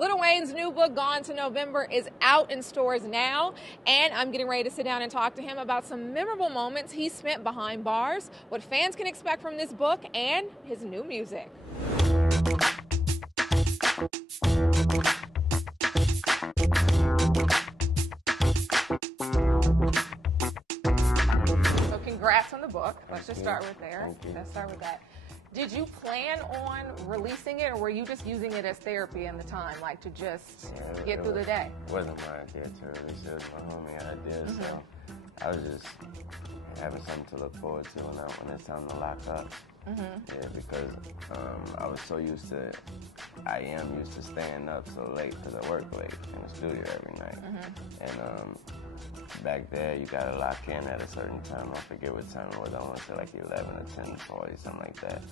Lil Wayne's new book, Gone to November, is out in stores now, and I'm getting ready to sit down and talk to him about some memorable moments he spent behind bars, what fans can expect from this book, and his new music. So congrats on the book. Let's just start with there. Let's start with that. Did you plan on releasing it, or were you just using it as therapy in the time, like to just get through the day? It wasn't my idea to release it. It was my homie idea, so I was just having something to look forward to when it's time to lock up. Yeah, because I was so used to, I am used to staying up so late because I work late in the studio every night. And back there, you gotta lock in at a certain time. I forget what time it was. I want to say like 11 or 10:40, something like that.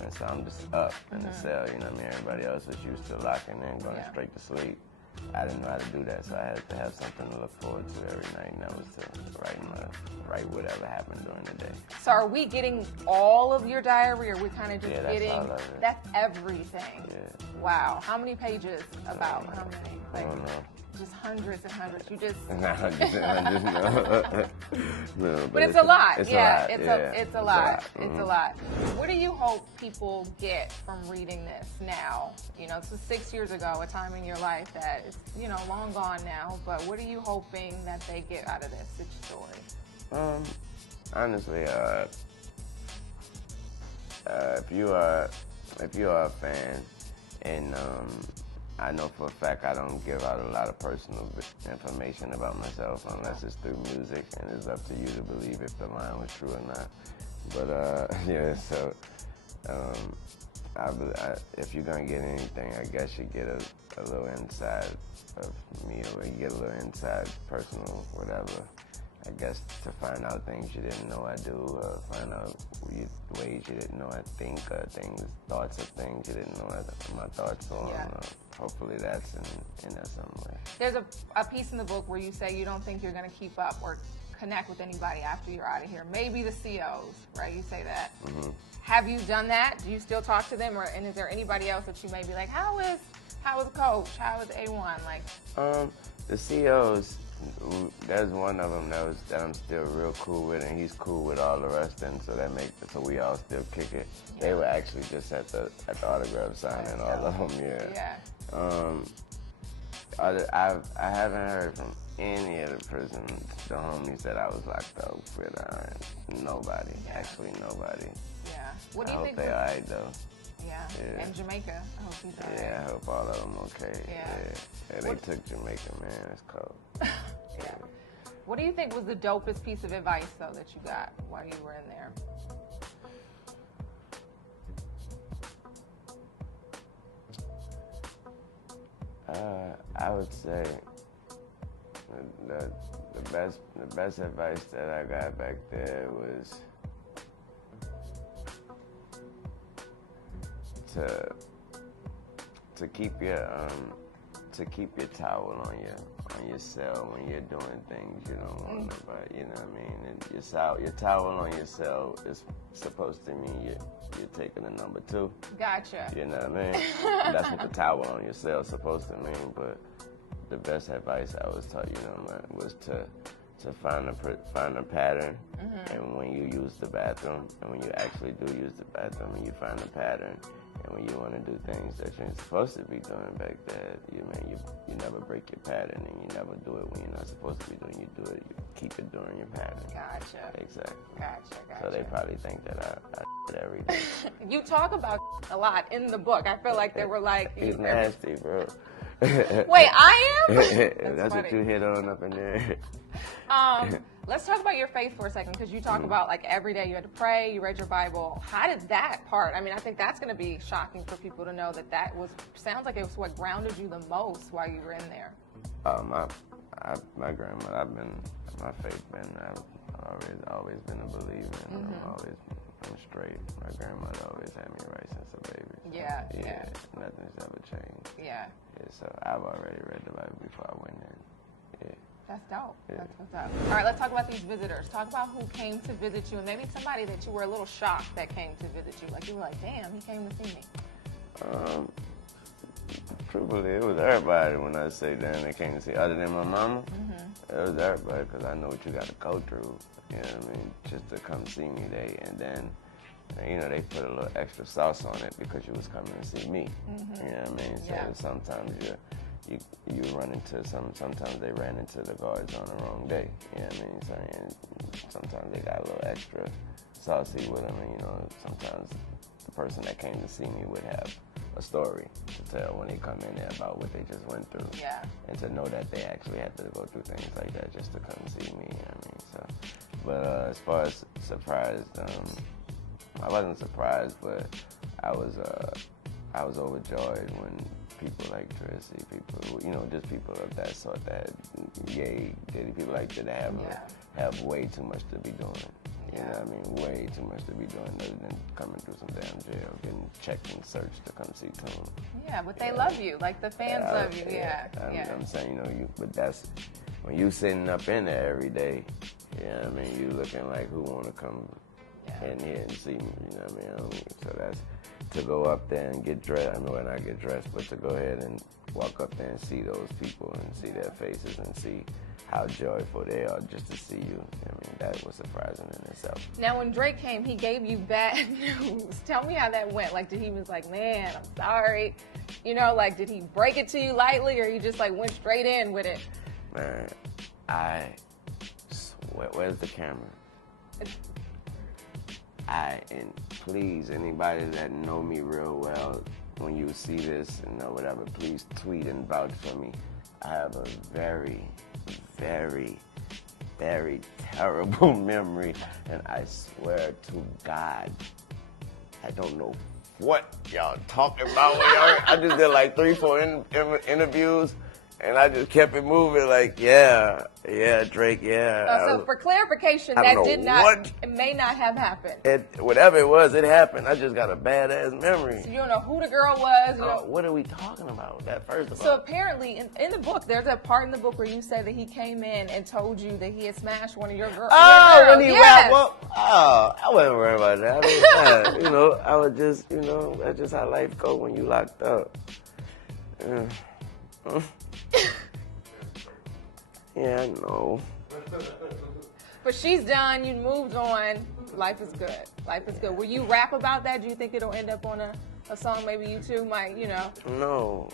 And so I'm just up in the cell, you know what I mean? Everybody else was used to locking in, going straight to sleep. I didn't know how to do that, so I had to have something to look forward to every night, and that was to write whatever happened during the day. So are we getting all of your diary, or we kind of just getting, all of it. That's everything? Yeah. Wow. How many pages about? How many? I don't know. Just hundreds and hundreds. You just. No, but it's a lot. It's a lot. It's a lot. Mm-hmm. It's a lot. What do you hope people get from reading this now? You know, this is 6 years ago, a time in your life that is, you know, long gone now. But what are you hoping that they get out of this story? Honestly, if you are a fan, and I know for a fact I don't give out a lot of personal information about myself unless it's through music, and it's up to you to believe if the line was true or not. But yeah, so if you're gonna get anything, I guess you get a little inside of me, or you get a little inside personal whatever. I guess to find out things you didn't know I do, or find out ways you didn't know I think, or thoughts of things you didn't know my thoughts on. Hopefully that's in there somewhere. There's a piece in the book where you say you don't think you're going to keep up or connect with anybody after you're out of here. Maybe the COs, right? You say that. Have you done that? Do you still talk to them, and is there anybody else that you may be like, how is Coach? How is A1? Like, the COs. There's one of them that I'm still real cool with, and he's cool with all the rest, and so so we all still kick it. They were actually just at the autograph signing, all of them. I haven't heard from any of the prisons, the homies that I was locked up with. Nobody, actually nobody. Yeah. What do you think? I hope they alright though. Yeah. And Jamaica. I hope he's alright. Yeah, I hope all of them okay. Yeah, they took Jamaica, man. It's cold. Yeah. What do you think was the dopest piece of advice, though, that you got while you were in there? I would say the best advice that I got back there was to keep your towel on your cell when you're doing things you don't want nobody, you know what I mean? And your towel on your cell is supposed to mean you're taking a number 2. Gotcha. You know what I mean? That's what the towel on your cell is supposed to mean. But the best advice I was taught, was to find a pattern, and when you use the bathroom, and when you actually do use the bathroom, and you find a pattern. And when you want to do things that you're supposed to be doing back there, you never break your pattern, and you never do it when you're not supposed to be doing. You do it, you keep it during your pattern. Gotcha. Exactly. Gotcha. So they probably think that I did every day. You talk about a lot in the book. I feel like they were like, he's nasty, bro. Wait, I am? That's what you hit on up in there. Let's talk about your faith for a second, because you talk about like every day you had to pray, you read your Bible. How did that part? I mean, I think that's going to be shocking for people to know that sounds like it was what grounded you the most while you were in there. My grandma, my faith I've always been a believer, and I'm straight. My grandmother always had me right since a baby. Yeah. Nothing's ever changed. Yeah. So I've already read the Bible before I went in. Yeah. That's dope. Yeah. That's what's up. All right, let's talk about these visitors. Talk about who came to visit you, and maybe somebody that you were a little shocked that came to visit you. Like, you were like, damn, he came to see me. truthfully, it was everybody when I say that they came to see. Other than my mama, it was everybody because I know what you got to go through. You know what I mean? Just to come see me, they put a little extra sauce on it because you was coming to see me. You know what I mean? So sometimes you run into sometimes they ran into the guards on the wrong day. You know what I mean? So, sometimes they got a little extra saucy with them, and sometimes the person that came to see me would have a story to tell when they come in there about what they just went through. Yeah. And to know that they actually had to go through things like that just to come see me. You know what I mean? So, but as far as surprised, I wasn't surprised, but I was overjoyed when people like Tracy, people, just people of that sort, that gay, Diddy, people like that have way too much to be doing. You know what I mean? Way too much to be doing other than coming through some damn jail, getting checked and searched to come see Tune. Yeah, but they love you. Like, the fans love you. I'm saying, but that's, when you sitting up in there every day, you know what I mean? You looking like who want to come in here and see me, you know what I mean? So that's, to go up there and get dressed, I mean, when I get dressed, but to go ahead and walk up there and see those people and see their faces and see how joyful they are just to see you. I mean, that was surprising in itself. Now, when Drake came, he gave you bad news. Tell me how that went. Like, he was like, man, I'm sorry. Like, did he break it to you lightly, or he just, like, went straight in with it? Man, where's the camera? And please, anybody that know me real well, when you see this and whatever, please tweet and vouch for me. I have a very, very, very terrible memory, and I swear to God, I don't know what y'all talking about. I just did like 3-4 interviews, and I just kept it moving like, yeah, Drake, yeah. So for clarification, that it may not have happened. Whatever it was, it happened. I just got a badass memory. So you don't know who the girl was? What are we talking about? That first of all. So apparently, in the book, there's a part in the book where you say that he came in and told you that he had smashed one of your girls. Oh, when he wrapped up? Oh, I wasn't worried about that. I mean, I was just, that's just how life goes when you locked up. Yeah, I know. But she's done. You moved on. Life is good. Life is good. Will you rap about that? Do you think it'll end up on a song? Maybe you two might, No.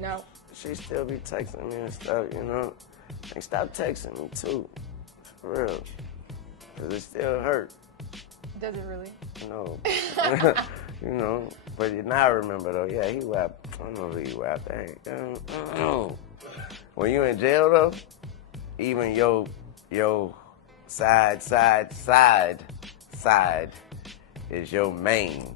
No. She still be texting me and stuff, They stop texting me too, for real. Cause it still hurt. Does it really? No. But now I remember though. Yeah, he rapped. I don't know who he rapped. When you in jail though, even yo side is your main.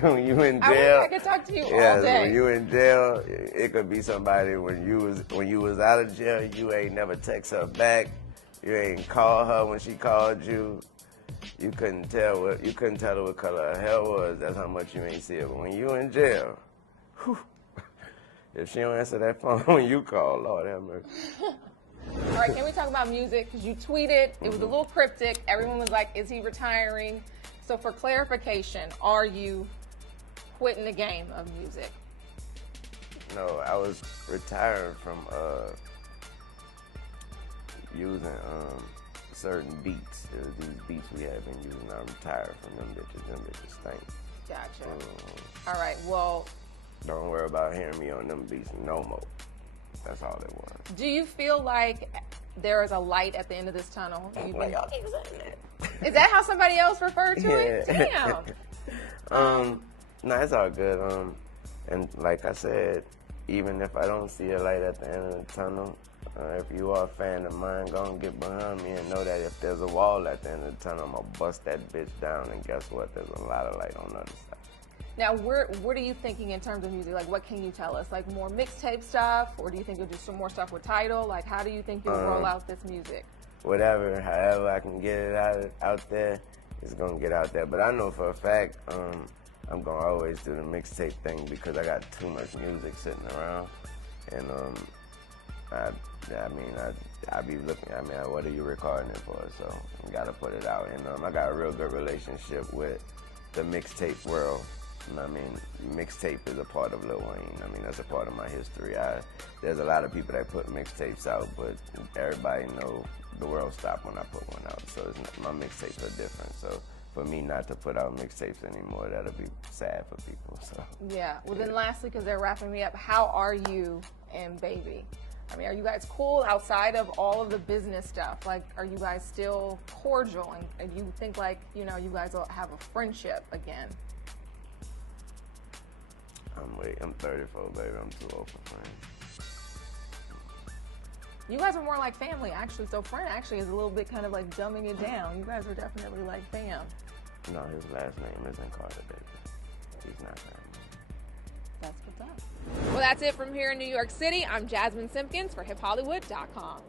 When you in jail, I could talk to you all day. When you in jail, it could be somebody when you was out of jail, you ain't never text her back, you ain't call her when she called you. You couldn't tell her what color her hair was. That's how much you ain't see her. But when you in jail, whew, if she don't answer that phone when you call, Lord have mercy. All right, can we talk about music? Because you tweeted, it was a little cryptic. Everyone was like, is he retiring? So for clarification, are you quitting the game of music? No, I was retired from using certain beats. There was these beats we had been using. I retired from them bitches. Them bitches stink. Gotcha. All right, well. Don't worry about hearing me on them beats no more. That's all it was. Do you feel like there is a light at the end of this tunnel? Y'all keep saying that. Is that how somebody else referred to it? Damn. No, it's all good. And like I said, even if I don't see a light at the end of the tunnel, if you are a fan of mine, go and get behind me and know that if there's a wall at the end of the tunnel, I'm going to bust that bitch down, and guess what? There's a lot of light on the other side. Now, what are you thinking in terms of music? Like, what can you tell us? Like, more mixtape stuff, or do you think you'll do some more stuff with Tidal? Like, how do you think you'll roll out this music? However I can get it out there, it's going to get out there. But I know for a fact I'm going to always do the mixtape thing because I got too much music sitting around. And I be looking, what are you recording it for? So you got to put it out. And I got a real good relationship with the mixtape world. I mean, mixtape is a part of Lil Wayne. I mean, that's a part of my history. There's a lot of people that put mixtapes out, but everybody know the world stopped when I put one out. So my mixtapes are different. So for me not to put out mixtapes anymore, that'll be sad for people. So yeah. Well, then lastly, because they're wrapping me up, how are you and Baby? I mean, are you guys cool outside of all of the business stuff? Like, are you guys still cordial? And you think, like, you know, you guys will have a friendship again? I'm 34, baby. I'm too old for friends. You guys are more like family, actually. So friend actually is a little bit kind of like dumbing it down. You guys are definitely like fam. No, his last name isn't Carter, baby. He's not family. That's what's up. Well, that's it from here in New York City. I'm Jasmine Simpkins for HipHollywood.com.